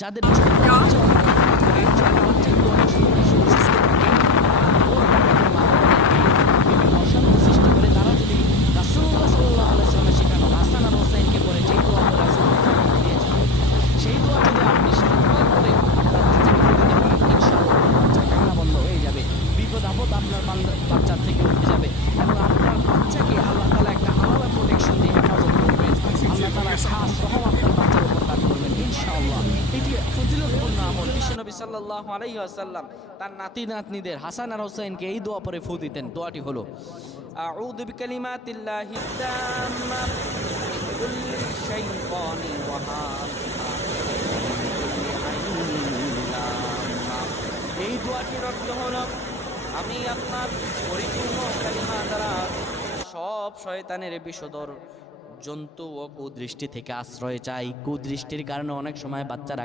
যাদের ছোট বাচ্চা করে ছোট বাচ্চাগুলো অনেক সময় সুস্থ থাকে, ওর বিভিন্ন অশান্তি সৃষ্টি করে, তারা যদি রাসূলুল্লাহ সাল্লাল্লাহু আলাইহি ওয়াসাল্লামের শেখানো হাসান আর হোসাইনকে পড়ে যেই দোয়া করে রাসূল দিয়েছেন, সেই দোয়া যদি আপনি সুন্দর করে আপনার বাচ্চাকে দিতে পারেন, ইনশাআল্লাহ বাচ্চা কান্না বন্ধ হয়ে যাবে, বিপদ আপদ আপনার বাচ্চার থেকে উঠে যাবে এবং আপনার বাচ্চাকে আল্লাহ তাআলা একটা আলাদা প্রোটেকশন দিয়ে হেফাজত করবেন। আল্লাহ তাআলা খাস রহম আপনার বাচ্চার উপর দান করবেন ইনশাআল্লাহ। এটি ফজিলতপূর্ণ আমল। বিশ্বনবী সাল্লাল্লাহু আলাইহি ওয়াসাল্লাম তার নাতি নাতনিদের হাসান আর হোসেনকে এই দোয়া পরে ফু দিতেন। দোয়াটি হলো আউযু বিকালিমাতিল্লাহি তাম্মা মিন কুল্লি শাইতানির ওয়া হামিমা। এই দোয়াটির অর্থ হলো আমি আপনার পরিপূর্ণ কালিমা দ্বারা সব শয়তানের বিষধর জন্তু ও কুদৃষ্টি থেকে আশ্রয় চাই। কুদৃষ্টির কারণে অনেক সময় বাচ্চারা